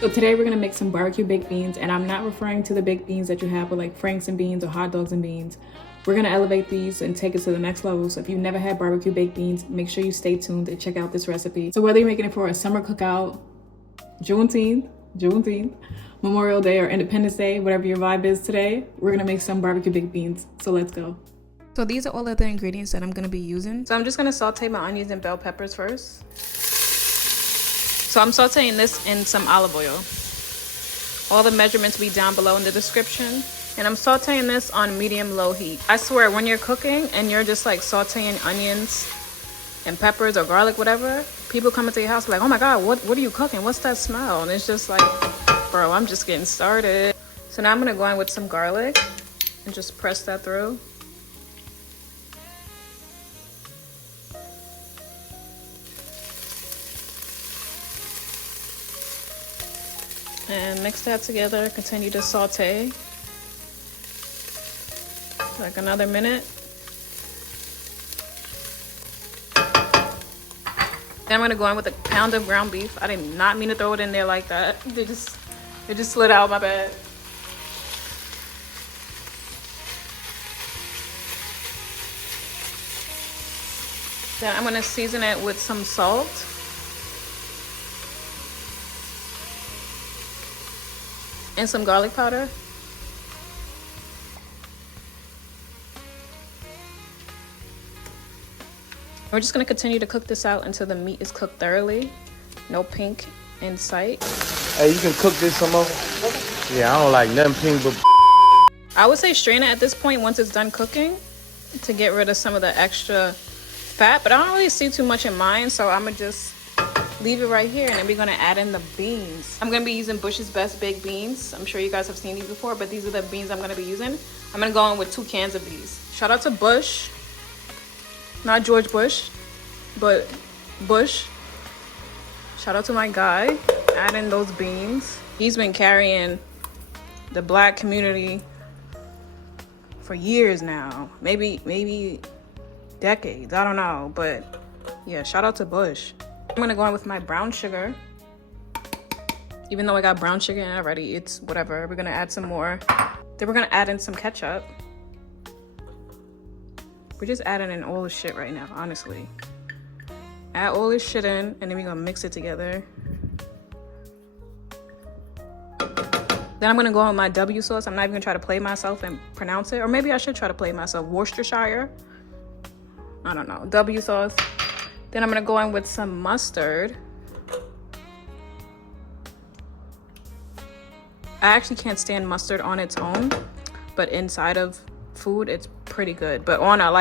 So today we're gonna make some barbecue baked beans, and I'm not referring to the baked beans that you have with like franks and beans or hot dogs and beans. We're gonna elevate these and take it to the next level. So if you've never had barbecue baked beans, make sure you stay tuned and check out this recipe. So whether you're making it for a summer cookout, Juneteenth, Memorial Day or Independence Day, whatever your vibe is today, we're gonna make some barbecue baked beans. So let's go. So these are all of the ingredients that I'm gonna be using. So I'm just gonna saute my onions and bell peppers first. So I'm sauteing this in some olive oil. All the measurements will be down below in the description. And I'm sauteing this on medium-low heat. I swear, when you're cooking and you're just like sauteing onions and peppers or garlic, whatever, people come into your house like, oh my God, what are you cooking? What's that smell? And it's just like, bro, I'm just getting started. So now I'm gonna go in with some garlic and just press that through. And mix that together, continue to saute. Like another minute. Then I'm gonna go in with a pound of ground beef. I did not mean to throw it in there like that. It just slid out, my bad. Then I'm gonna season it with some salt. And some garlic powder. We're just gonna continue to cook this out until the meat is cooked thoroughly. No pink in sight. Hey, you can cook this some more? Yeah, I don't like nothing pink but I would say strain it at this point once it's done cooking to get rid of some of the extra fat, but I don't really see too much in mine, so I'm gonna just leave it right here, and then we're gonna add in the beans. I'm gonna be using Bush's Best Baked Beans. I'm sure you guys have seen these before, but these are the beans I'm gonna be using. I'm gonna go in with 2 cans of these. Shout out to Bush. Not George Bush, but Bush. Shout out to my guy, adding those beans. He's been carrying the black community for years now. Maybe decades, I don't know, but yeah, shout out to Bush. I'm gonna go in with my brown sugar. Even though I got brown sugar in already, it's whatever. We're gonna add some more. Then we're gonna add in some ketchup. We're just adding in all this shit right now, honestly. Add all this shit in, and then we're gonna mix it together. Then I'm gonna go in with my W sauce. I'm not even gonna try to play myself and pronounce it. Or maybe I should try to play myself. Worcestershire. I don't know. W sauce. Then I'm gonna go in with some mustard. I actually can't stand mustard on its own, but inside of food, it's pretty good. But on a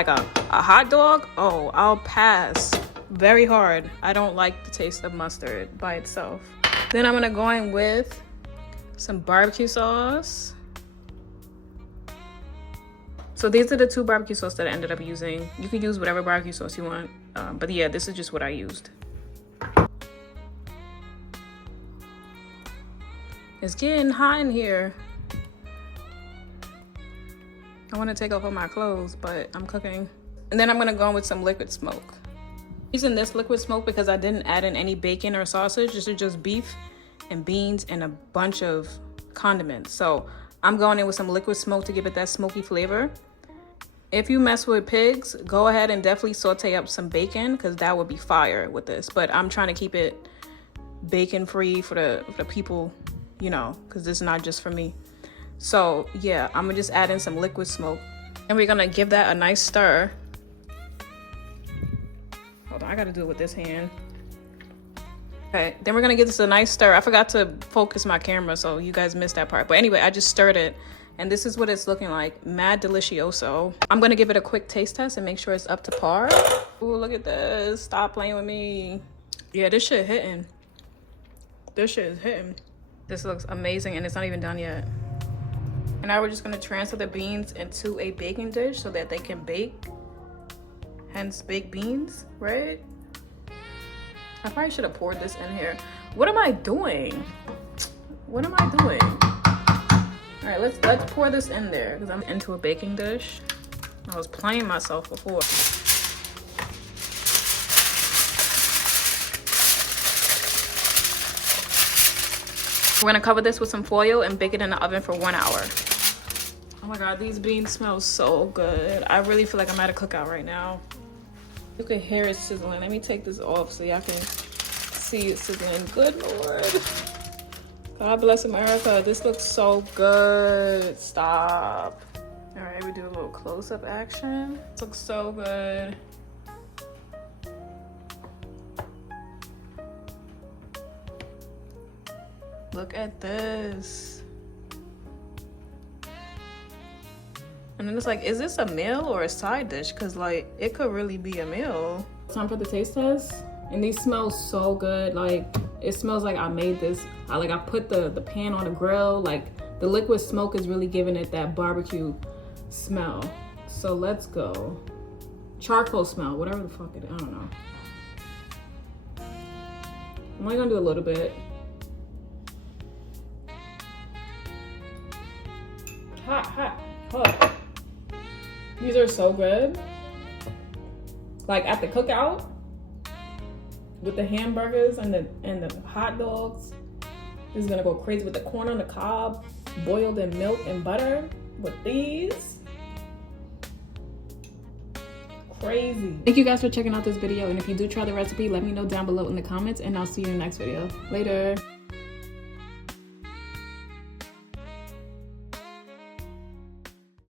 hot dog, oh, I'll pass very hard. I don't like the taste of mustard by itself. Then I'm gonna go in with some barbecue sauce. So these are the 2 barbecue sauce that I ended up using. You can use whatever barbecue sauce you want. But yeah, this is just what I used. It's getting hot in here. I want to take off all my clothes, but I'm cooking. And then I'm gonna go in with some liquid smoke. Using this liquid smoke because I didn't add in any bacon or sausage. This is just beef and beans and a bunch of condiments. So I'm going in with some liquid smoke to give it that smoky flavor. If you mess with pigs, go ahead and definitely saute up some bacon because that would be fire with this. But I'm trying to keep it bacon free for the people, you know, because this is not just for me. So yeah, I'm gonna just add in some liquid smoke, and we're gonna give that a nice stir. Hold on, I gotta do it with this hand. Okay, then we're gonna give this a nice stir. I forgot to focus my camera, so you guys missed that part. But anyway, I just stirred it. And this is what it's looking like. Mad delicioso. I'm gonna give it a quick taste test and make sure it's up to par. Ooh, look at this. Stop playing with me. Yeah, this shit hitting. This shit is hitting. This looks amazing, and it's not even done yet. And now we're just gonna transfer the beans into a baking dish so that they can bake. Hence baked beans, right? I probably should have poured this in here. What am I doing? What am I doing? All right, let's pour this in there because I'm into a baking dish. I was playing myself before. We're gonna cover this with some foil and bake it in the oven for 1 hour. Oh my God, these beans smell so good. I really feel like I'm at a cookout right now. You can hear it sizzling. Let me take this off so y'all can see it sizzling. Good Lord. God bless America. This looks so good. Stop. All right, we do a little close-up action. This looks so good. Look at this. And then it's like, is this a meal or a side dish? Because like, it could really be a meal. Time for the taste test. And these smell so good. Like, it smells like I made this. I put the pan on the grill. Like, the liquid smoke is really giving it that barbecue smell. So let's go. Charcoal smell, whatever the fuck it is. I don't know. I'm only gonna do a little bit. Hot, hot, hot. These are so good. Like at the cookout with the hamburgers and the hot dogs. This is gonna go crazy with the corn on the cob, boiled in milk and butter with these. Crazy. Thank you guys for checking out this video, and if you do try the recipe, let me know down below in the comments, and I'll see you in the next video. Later.